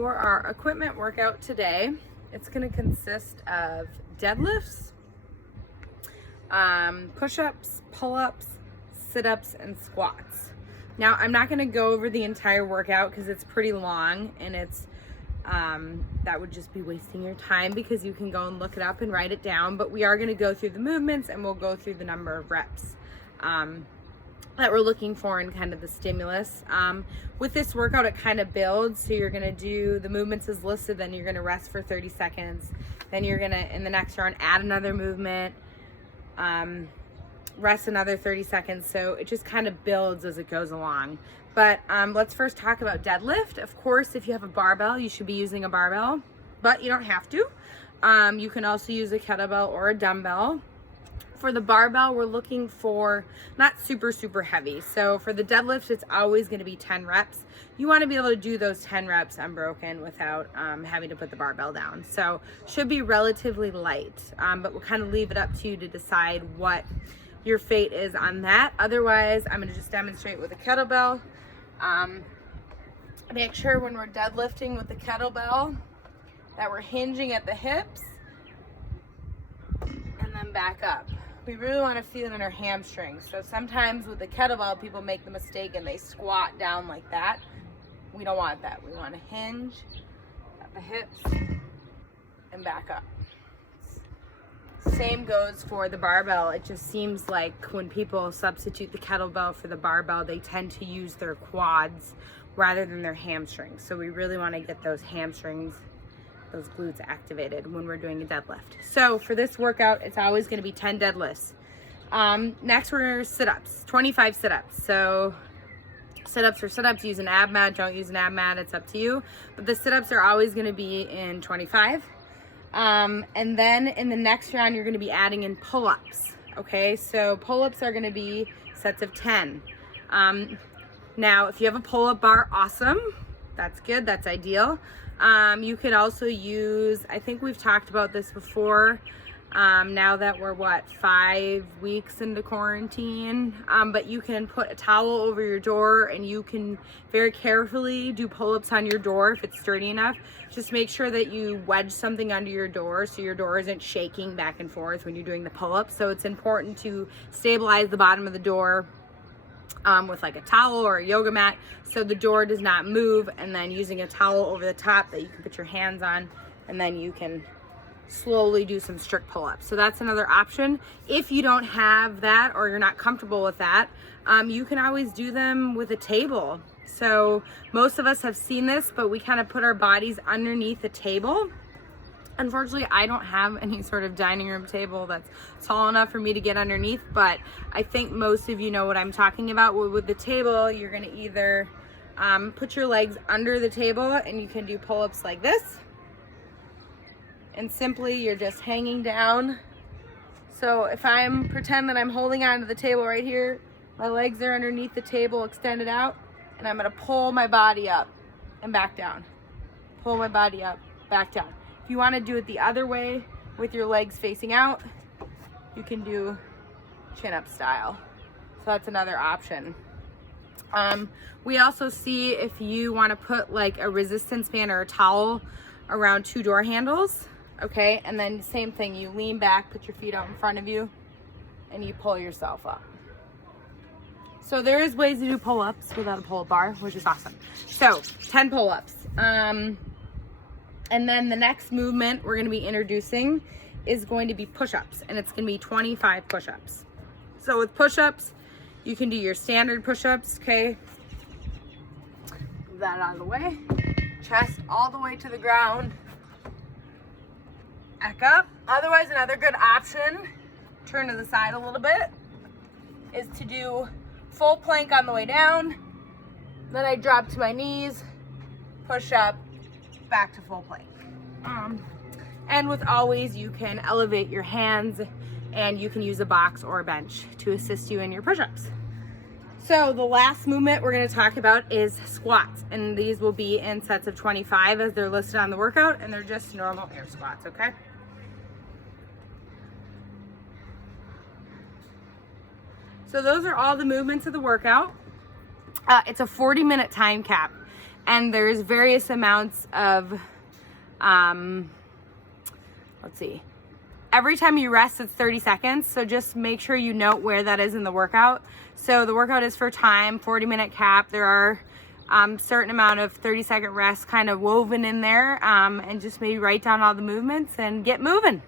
for our equipment workout today, it's going to consist of deadlifts, push-ups, pull-ups, sit-ups, and squats. Now, I'm not going to go over the entire workout because it's pretty long, and it's that would just be wasting your time because you can go and look it up and write it down. But we are going to go through the movements, and we'll go through the number of reps that we're looking for and kind of the stimulus. With this workout, it kind of builds. So you're going to do the movements as listed, then you're going to rest for 30 seconds. Then you're going to, in the next round, add another movement, rest another 30 seconds. So it just kind of builds as it goes along. But let's first talk about deadlift. Of course, if you have a barbell, you should be using a barbell, but you don't have to. You can also use a kettlebell or a dumbbell. For the barbell, we're looking for not super heavy. So for the deadlift, it's always going to be 10 reps. You want to be able to do those 10 reps unbroken without having to put the barbell down. So should be relatively light, but we'll kind of leave it up to you to decide what your fate is on that. Otherwise, I'm going to just demonstrate with a kettlebell. Make sure when we're deadlifting with the kettlebell that we're hinging at the hips and then back up. We really want to feel it in our hamstrings. So sometimes with the kettlebell, people make the mistake and they squat down like that. We don't want that. We want to hinge at the hips and back up. Same goes for the barbell. It just seems like when people substitute the kettlebell for the barbell, they tend to use their quads rather than their hamstrings. So we really want to get those hamstrings, those glutes activated when we're doing a deadlift. So for this workout, it's always going to be 10 deadlifts. Next, we're sit-ups, 25 sit-ups. So sit-ups or sit-ups, use an ab mat, don't use an ab mat, it's up to you. But the sit-ups are always going to be in 25. And then in the next round, you're going to be adding in pull-ups. Okay, so pull-ups are going to be sets of 10. Now, if you have a pull-up bar, awesome. That's good, that's ideal. You could also use, I think we've talked about this before, now that we're 5 weeks into quarantine, but you can put a towel over your door and you can very carefully do pull-ups on your door if it's sturdy enough. Just make sure that you wedge something under your door so your door isn't shaking back and forth when you're doing the pull-ups. So it's important to stabilize the bottom of the door with like a towel or a yoga mat so the door does not move, and then using a towel over the top that you can put your hands on, and then you can slowly do some strict pull-ups. So that's another option. If you don't have that or you're not comfortable with that, you can always do them with a table. So most of us have seen this, but we kind of put our bodies underneath the table. Unfortunately, I don't have any sort of dining room table that's tall enough for me to get underneath, but I think most of you know what I'm talking about. With the table, you're going to either put your legs under the table and you can do pull-ups like this. And simply, you're just hanging down. So if pretend that I'm holding onto the table right here, my legs are underneath the table, extended out, and I'm going to pull my body up and back down. Pull my body up, back down. If you want to do it the other way with your legs facing out, you can do chin-up style. So that's another option. We also see if you want to put like a resistance band or a towel around 2 door handles, okay? And then same thing, you lean back, put your feet out in front of you, and you pull yourself up. So there is ways to do pull-ups without a pull-up bar, which is awesome. So 10 pull-ups. And then the next movement we're going to be introducing is going to be push-ups, and it's going to be 25 push-ups. So with push-ups, you can do your standard push-ups, okay? Move that out of the way. Chest all the way to the ground. Back up. Otherwise, another good option, turn to the side a little bit, is to do full plank on the way down. Then I drop to my knees, push up, back to full plank. And with always, you can elevate your hands and you can use a box or a bench to assist you in your push-ups. So the last movement we're going to talk about is squats, and these will be in sets of 25 as they're listed on the workout, and they're just normal air squats, okay? So those are all the movements of the workout. It's a 40-minute time cap. And there's various amounts of, let's see, every time you rest, it's 30 seconds. So just make sure you note where that is in the workout. So the workout is for time, 40-minute cap. There are certain amount of 30-second rest kind of woven in there, and just maybe write down all the movements and get moving.